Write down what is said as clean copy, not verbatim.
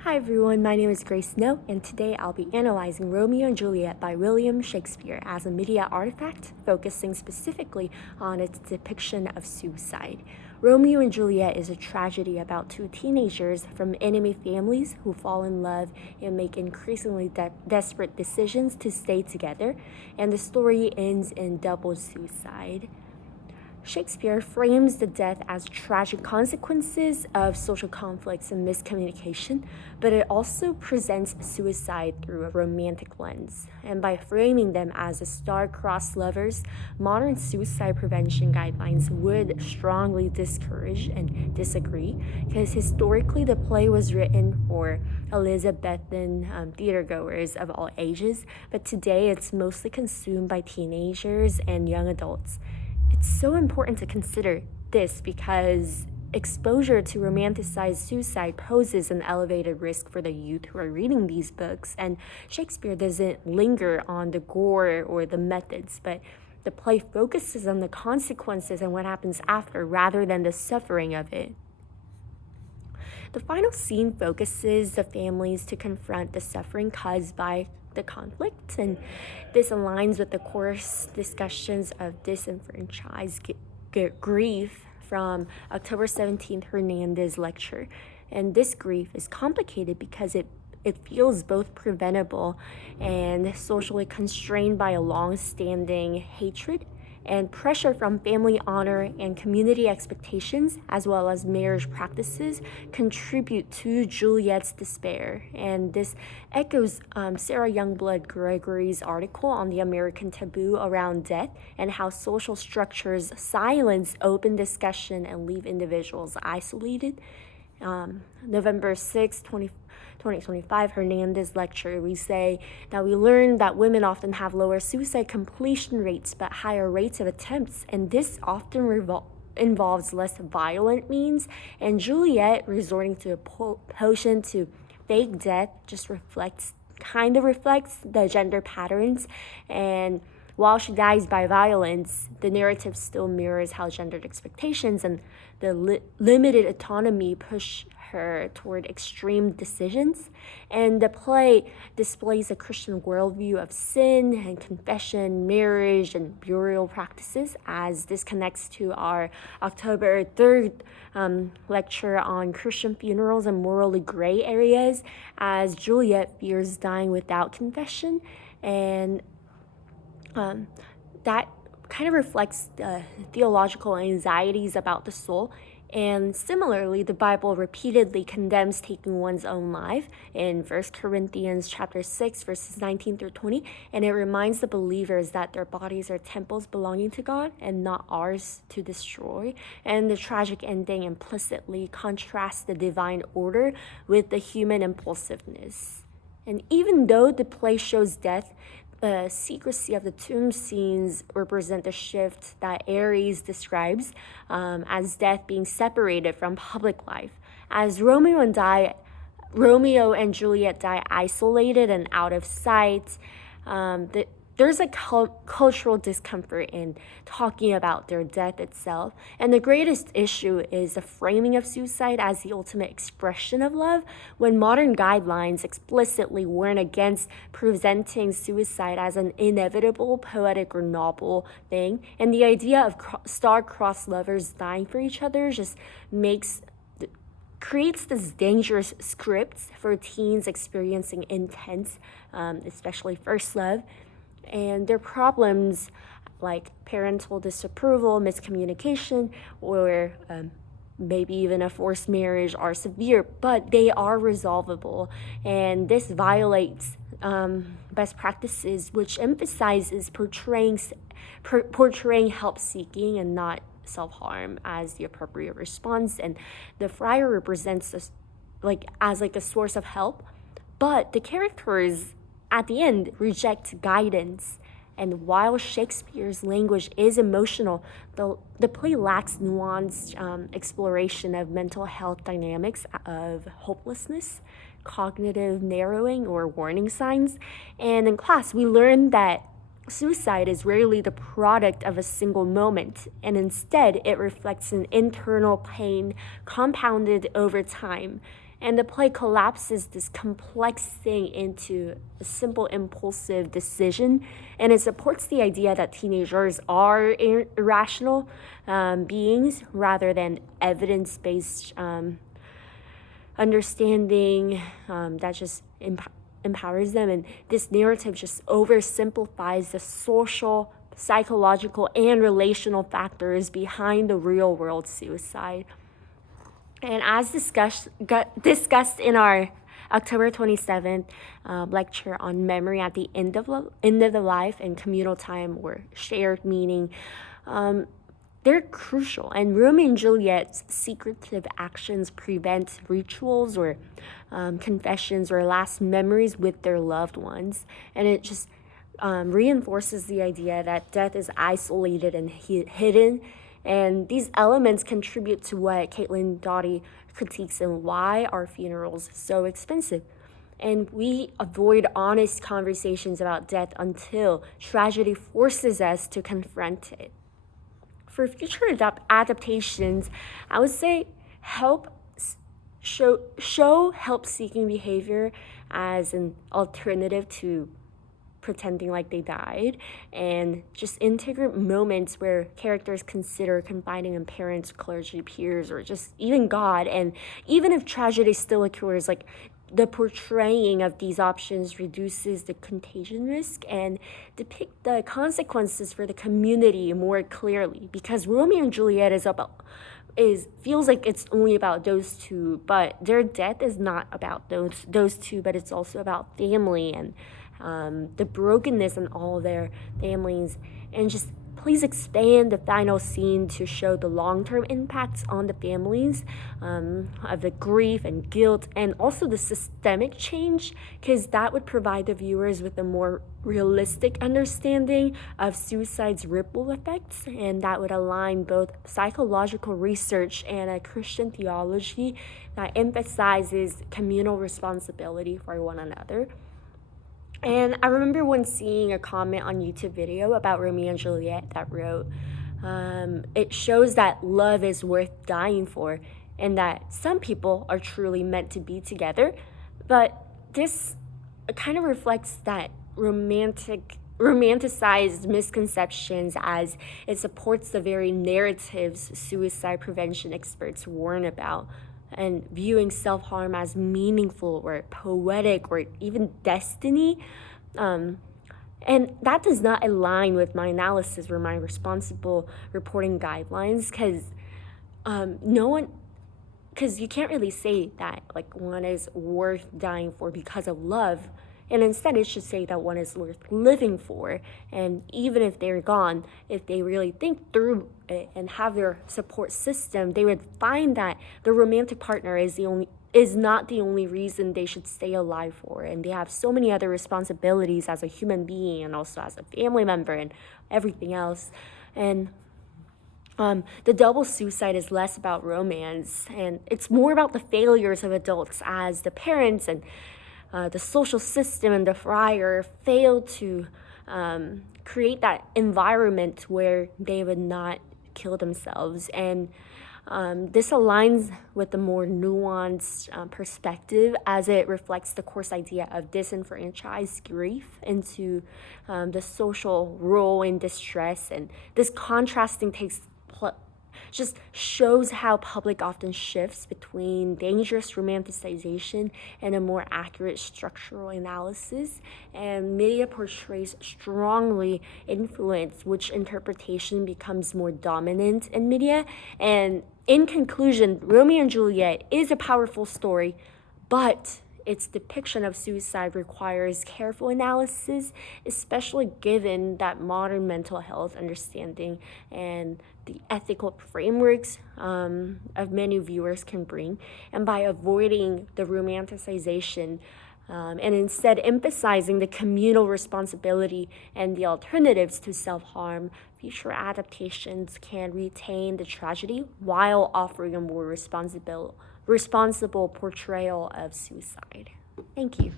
Hi everyone, my name is Grace Snow, and today I'll be analyzing Romeo and Juliet by William Shakespeare as a media artifact, focusing specifically on its depiction of suicide. Romeo and Juliet is a tragedy about two teenagers from enemy families who fall in love and make increasingly desperate decisions to stay together, and the story ends in double suicide. Shakespeare frames the death as tragic consequences of social conflicts and miscommunication, but it also presents suicide through a romantic lens. And by framing them as star-crossed lovers, modern suicide prevention guidelines would strongly discourage and disagree, because historically the play was written for Elizabethan theatergoers of all ages, but today it's mostly consumed by teenagers and young adults. It's so important to consider this because exposure to romanticized suicide poses an elevated risk for the youth who are reading these books, and Shakespeare doesn't linger on the gore or the methods, but the play focuses on the consequences and what happens after rather than the suffering of it. The final scene focuses the families to confront the suffering caused by the conflict, and this aligns with the course discussions of disenfranchised grief from October 17th Hernandez lecture. And this grief is complicated because it feels both preventable and socially constrained by a long-standing hatred and pressure from family honor and community expectations, as well as marriage practices, contribute to Juliet's despair. And this echoes Sarah Youngblood Gregory's article on the American taboo around death and how social structures silence open discussion and leave individuals isolated. November 6, 2025 Hernandez lecture, we say that we learned that women often have lower suicide completion rates but higher rates of attempts, and this often involves less violent means, and Juliet resorting to a potion to fake death just reflects the gender patterns. And while she dies by violence, the narrative still mirrors how gendered expectations and the limited autonomy push her toward extreme decisions. And the play displays a Christian worldview of sin and confession, marriage, and burial practices, as this connects to our October 3rd lecture on Christian funerals and morally gray areas, as Juliet fears dying without confession. And that kind of reflects the theological anxieties about the soul. And similarly, the Bible repeatedly condemns taking one's own life in 1 Corinthians chapter 6, verses 19 through 20, and it reminds the believers that their bodies are temples belonging to God and not ours to destroy. And the tragic ending implicitly contrasts the divine order with the human impulsiveness. And even though the play shows death, the secrecy of the tomb scenes represent the shift that Aries describes as death being separated from public life. As Romeo and Juliet die isolated and out of sight, there's a cultural discomfort in talking about their death itself. And the greatest issue is the framing of suicide as the ultimate expression of love, when modern guidelines explicitly warn against presenting suicide as an inevitable, poetic, or noble thing. And the idea of star-crossed lovers dying for each other just creates this dangerous script for teens experiencing intense, especially first love. And their problems like parental disapproval, miscommunication, or maybe even a forced marriage are severe, but they are resolvable. And this violates best practices, which emphasizes portraying help-seeking and not self-harm as the appropriate response. And the friar represents as a source of help, but the characters at the end reject guidance. And while Shakespeare's language is emotional, the play lacks nuanced exploration of mental health dynamics of hopelessness, cognitive narrowing, or warning signs. And in class, we learned that suicide is rarely the product of a single moment, and instead it reflects an internal pain compounded over time. And the play collapses this complex thing into a simple impulsive decision, and it supports the idea that teenagers are irrational beings rather than evidence-based understanding that just empowers them. And this narrative just oversimplifies the social, psychological, and relational factors behind the real world suicide. And as discussed in our October 27th lecture on memory at the end of the life and communal time or shared meaning, they're crucial. And Romeo and Juliet's secretive actions prevent rituals or confessions or last memories with their loved ones. And it just reinforces the idea that death is isolated and hidden. And these elements contribute to what Caitlin Doughty critiques and why are funerals so expensive. And we avoid honest conversations about death until tragedy forces us to confront it. For future adaptations, I would say show help-seeking behavior as an alternative to pretending like they died, and just integrate moments where characters consider confiding in parents, clergy, peers, or just even God. And even if tragedy still occurs, like the portraying of these options reduces the contagion risk and depict the consequences for the community more clearly, because Romeo and Juliet feels like it's only about those two, but their death is not about those two, but it's also about family and the brokenness in all their families. And just please expand the final scene to show the long-term impacts on the families of the grief and guilt, and also the systemic change, because that would provide the viewers with a more realistic understanding of suicide's ripple effects, and that would align both psychological research and a Christian theology that emphasizes communal responsibility for one another. And I remember once seeing a comment on YouTube video about Romeo and Juliet that wrote, it shows that love is worth dying for, and that some people are truly meant to be together. But this kind of reflects that romanticized misconceptions, as it supports the very narratives suicide prevention experts warn about, and viewing self-harm as meaningful or poetic or even destiny. And that does not align with my analysis or my responsible reporting guidelines, because you can't really say that like one is worth dying for because of love. And instead, it should say that one is worth living for. And even if they're gone, if they really think through it and have their support system, they would find that the romantic partner is not the only reason they should stay alive for. And they have so many other responsibilities as a human being and also as a family member and everything else. And the double suicide is less about romance, and it's more about the failures of adults as the parents and the social system and the friar failed to create that environment where they would not kill themselves. And this aligns with the more nuanced perspective, as it reflects the course idea of disenfranchised grief into the social role in distress. And this contrasting just shows how public often shifts between dangerous romanticization and a more accurate structural analysis. And media portrays strongly influence which interpretation becomes more dominant in media. And in conclusion, Romeo and Juliet is a powerful story, but its depiction of suicide requires careful analysis, especially given that modern mental health understanding and the ethical frameworks of many viewers can bring. And by avoiding the romanticization and instead emphasizing the communal responsibility and the alternatives to self-harm, future adaptations can retain the tragedy while offering a more responsible portrayal of suicide. Thank you.